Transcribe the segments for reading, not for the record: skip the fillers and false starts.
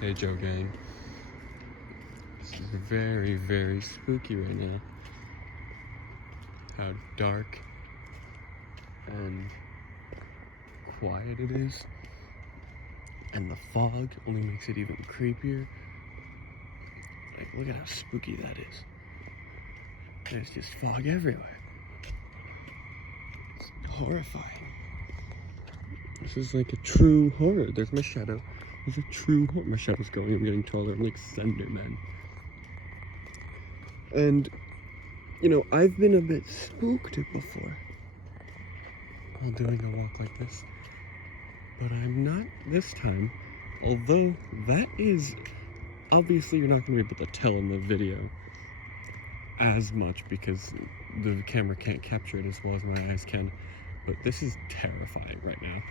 Hey Joe Gang. It's very, very spooky right now. How dark and quiet it is. And the fog only makes it even creepier. Like, look at how spooky that is. There's just fog everywhere. It's horrifying. This is like a true horror. There's my shadow. There's a true horror. My shadow's growing. I'm getting taller. I'm like Slenderman. And, you know, I've been a bit spooked before while doing a walk like this. But I'm not this time. Although, that is... Obviously, you're not going to be able to tell in the video as much because the camera can't capture it as well as my eyes can. But this is terrifying right now.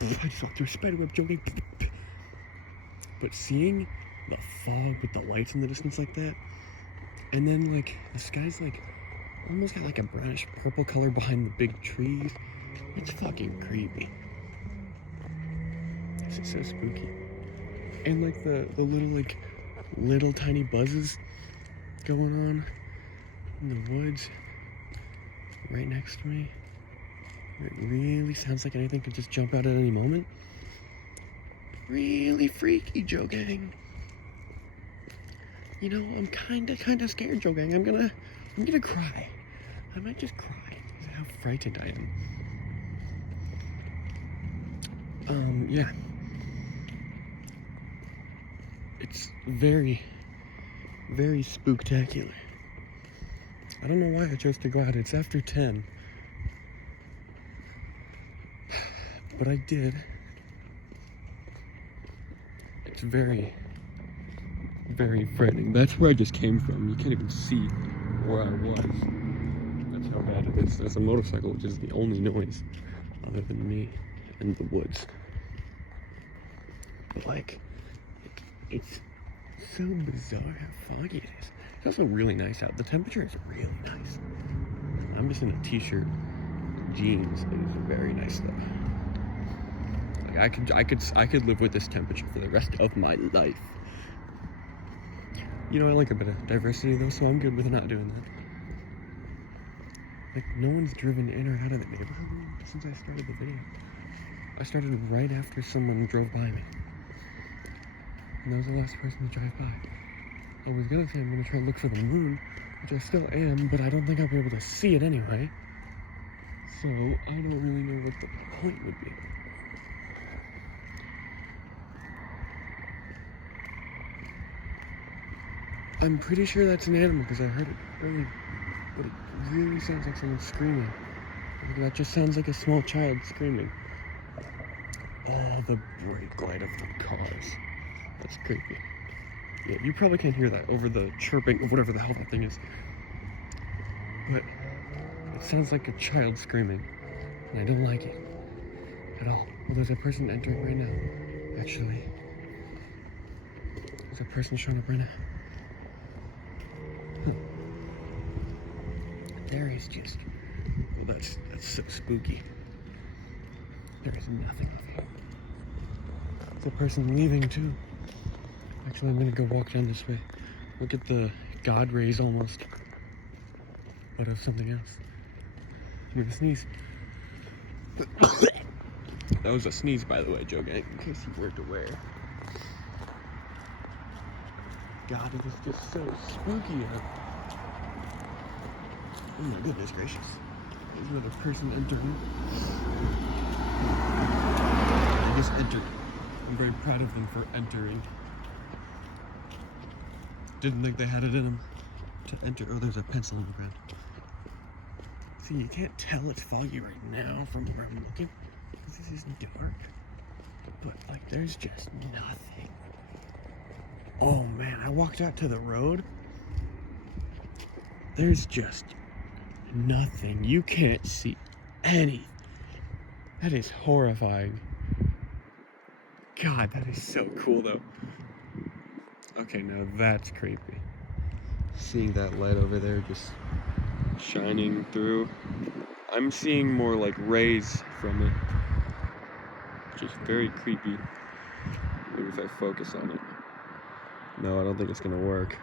I just walked through a spiderweb, joking. But seeing the fog with the lights in the distance like that, and then like the sky's like almost got like a brownish purple color behind the big trees. It's fucking creepy. This is so spooky. And like the little tiny buzzes going on in the woods right next to me. It really sounds like anything could just jump out at any moment. Really freaky, Joe Gang. You know, I'm kinda scared, Joe Gang. I'm gonna cry. I might just cry because of how frightened I am. Yeah. It's very, very spooktacular. I don't know why I chose to go out. It's after 10. But I did. It's very, very frightening. That's where I just came from. You can't even see where I was. That's how bad it is. There's a motorcycle, which is the only noise other than me and the woods. But like, it's so bizarre how foggy it is. It's also really nice out. The temperature is really nice. I'm just in a t-shirt, jeans. It is very nice though. Like I could live with this temperature for the rest of my life. You know, I like a bit of diversity though, so I'm good with not doing that. Like, no one's driven in or out of the neighborhood since I started the video. I started right after someone drove by me. And that was the last person to drive by. I was gonna say I'm gonna try to look for the moon, which I still am, but I don't think I'll be able to see it anyway. So, I don't really know what the point would be. I'm pretty sure that's an animal because I heard it earlier, but it really sounds like someone screaming. Like, that just sounds like a small child screaming. Oh, the brake light of the cars. That's creepy. Yeah, you probably can't hear that over the chirping of whatever the hell that thing is. But it sounds like a child screaming, and I don't like it at all. Well, there's a person entering right now. Actually, there's a person showing up right now. There is just, well, that's so spooky. There is nothing over here. There's a person leaving too. Actually, I'm gonna go walk down this way. Look at the God rays almost, but of something else. I'm gonna sneeze. That was a sneeze, by the way, Joe Gang, in case you weren't aware. God, it was just so spooky. Oh my goodness gracious. There's another person entering. They just entered. I'm very proud of them for entering. Didn't think they had it in them to enter. Oh, there's a pencil on the ground. See, you can't tell it's foggy right now from where I'm looking, because this is dark. But, like, there's just nothing. Oh, man, I walked out to the road. There's just nothing. You can't see anything. That is horrifying. God, that is so cool, though. Okay, now that's creepy. Seeing that light over there just shining through. I'm seeing more like rays from it, which is very creepy. Maybe if I focus on it. No, I don't think it's gonna work.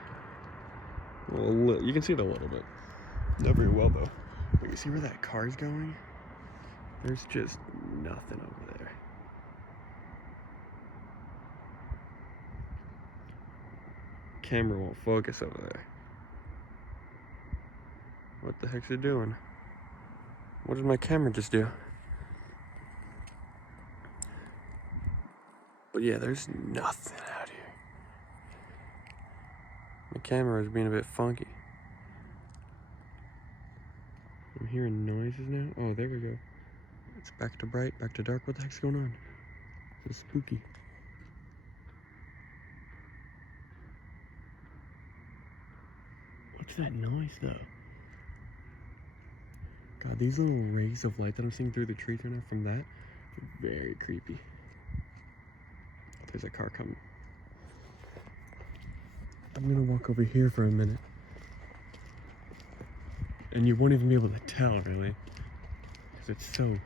Well, you can see it a little bit. Not very well though. But you see where that car's going? There's just nothing over there. Camera won't focus over there. What the heck's it doing? What did my camera just do? But yeah, there's nothing out here. My camera is being a bit funky. I'm hearing noises now. Oh, there we go. It's back to bright, back to dark. What the heck's going on? It's spooky. What's that noise though? God, these little rays of light that I'm seeing through the trees right now from that, very creepy. There's a car coming. I'm gonna walk over here for a minute. And you won't even be able to tell, really. Because it's so...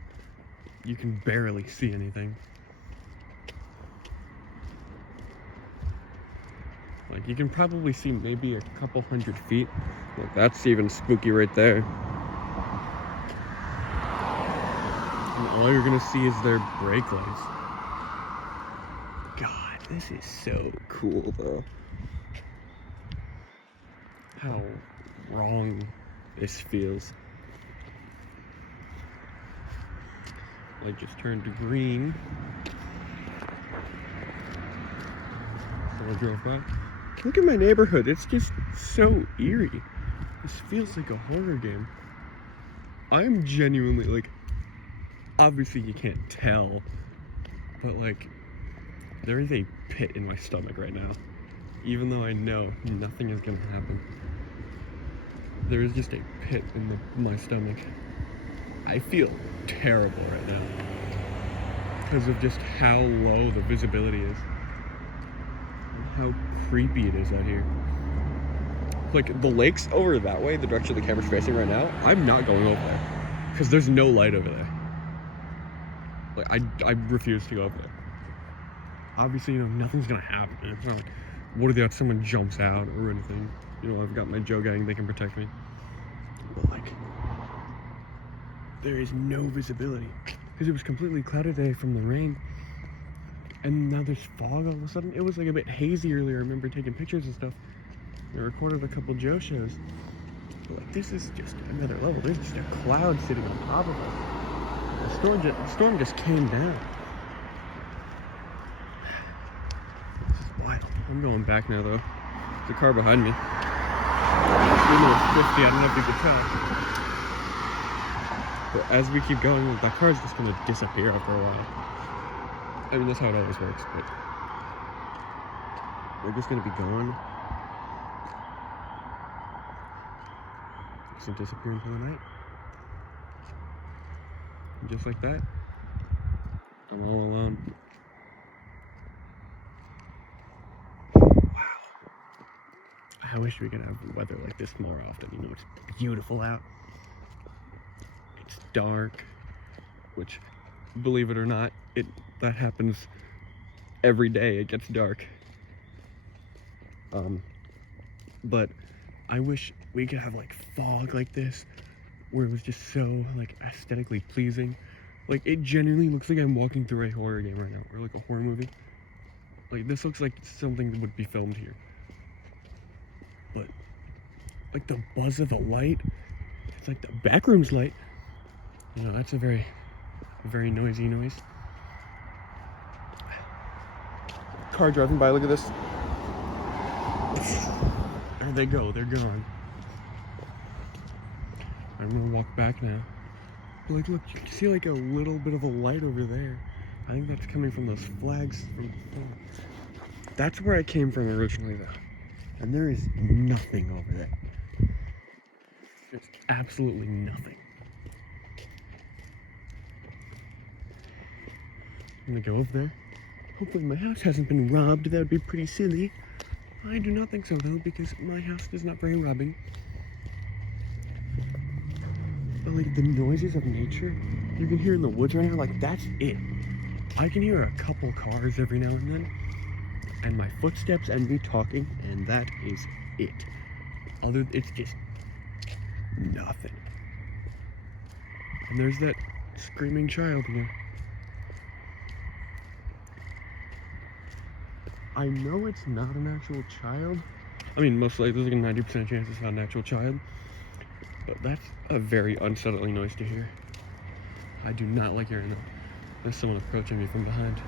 you can barely see anything. Like, you can probably see maybe a couple 100 feet. Like, that's even spooky right there. And all you're gonna see is their brake lights. God, this is so cool, though. How wrong this feels. Light just turned to green. So I drove by. Look at my neighborhood. It's just so eerie. This feels like a horror game. I'm genuinely, like, obviously you can't tell, but like, there is a pit in my stomach right now. Even though I know nothing is gonna happen. There is just a pit in my stomach. I feel terrible right now. Because of just how low the visibility is. And how creepy it is out here. Like, the lake's over that way, the direction the camera's facing right now. I'm not going over there. Because there's no light over there. Like, I refuse to go over there. Obviously, you know, nothing's gonna happen. It's not like, what are the odds someone jumps out or anything? You know, I've got my Joe gang, they can protect me. But like, there is no visibility. Because it was completely clouded today from the rain. And now there's fog all of a sudden. It was like a bit hazy earlier. I remember taking pictures and stuff. I recorded a couple Joe shows. But like, this is just another level. There's just a cloud sitting on top of us. The storm just came down. This is wild. I'm going back now though. There's a car behind me. Moving at 50, I don't know if you could tell. But as we keep going, that car is just gonna disappear after a while. I mean, that's how it always works, but we're just gonna be going. It's gonna disappear until the night. And just like that, I'm all alone. Wow. I wish we could have weather like this more often. You know, it's beautiful out. It's dark, which, believe it or not, that happens every day. It gets dark. But I wish we could have like fog like this, where it was just so like aesthetically pleasing. Like, it genuinely looks like I'm walking through a horror game right now, or like a horror movie. Like, this looks like something that would be filmed here. But like the buzz of the light, it's like the backroom's light. You know, that's a very noisy noise. Car driving by, look at this. There they go, they're gone. I'm gonna walk back now. But like, look, you can see like a little bit of a light over there. I think that's coming from those flags from the thing. That's where I came from originally though. And there is nothing over there. Just absolutely nothing. I'm gonna go over there. Hopefully my house hasn't been robbed. That would be pretty silly. I do not think so though, because my house is not very robbing. But like the noises of nature you can hear in the woods right now, like that's it. I can hear a couple cars every now and then, and my footsteps and me talking, and that is it. It's just nothing. And there's that screaming child again. I know it's not an actual child. I mean, most likely there's like a 90% chance it's not an actual child. But that's a very unsettling noise to hear. I do not like hearing that. There's someone approaching me from behind.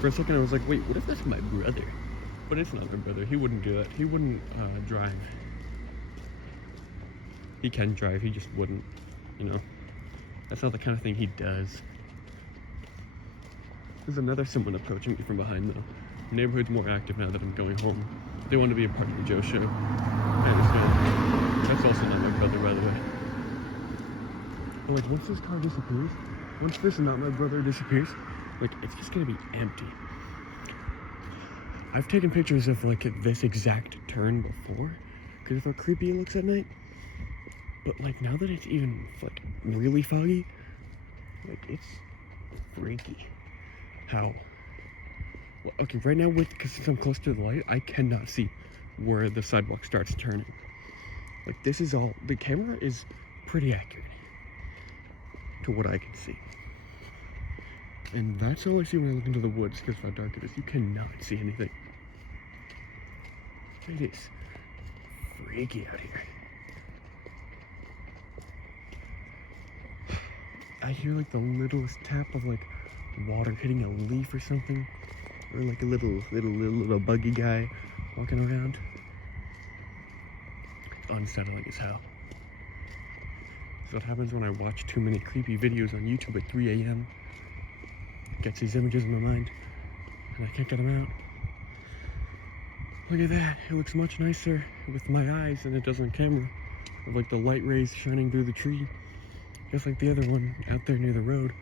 For a second I was like, wait, what if that's my brother? But it's not my brother. He wouldn't do that. He wouldn't drive. He can drive, he just wouldn't, you know. That's not the kind of thing he does. There's another someone approaching me from behind though. The neighborhood's more active now that I'm going home. They want to be a part of the Joe show. I understand. That's also not my brother, by the way. But like, once this car disappears, once this not my brother disappears, like, it's just gonna be empty. I've taken pictures of like this exact turn before, because of how creepy it looks at night. But like, now that it's even like really foggy, like, it's freaky. How? Well, okay, right now, because I'm close to the light, I cannot see where the sidewalk starts turning. Like, this is all, the camera is pretty accurate to what I can see. And that's all I see when I look into the woods, because of how dark it is. You cannot see anything. It is freaky out here. I hear like the littlest tap of like water hitting a leaf or something, or like a little buggy guy walking around. It's unsettling as hell. So what happens when I watch too many creepy videos on YouTube at 3 a.m. Gets these images in my mind, and I can't get them out. Look at that, it looks much nicer with my eyes than it does on camera. With like the light rays shining through the tree, just like the other one out there near the road.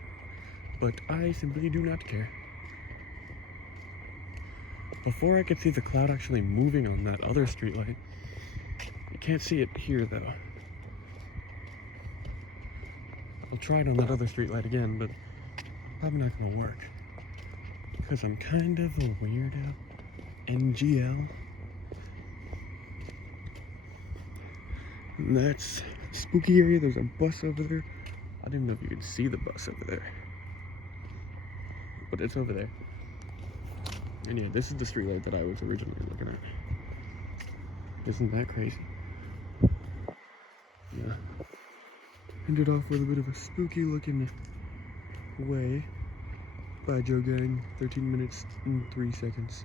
But I simply do not care. Before I could see the cloud actually moving on that other streetlight. I can't see it here though. I'll try it on that other streetlight again, but probably not gonna work. Because I'm kind of a weirdo. NGL. And that's spooky area. There's a bus over there. I don't even know if you can see the bus over there. But it's over there. And yeah, this is the streetlight that I was originally looking at. Isn't that crazy? Yeah. Ended off with a bit of a spooky looking way. Bye, Joe Gang. 13 minutes and 3 seconds.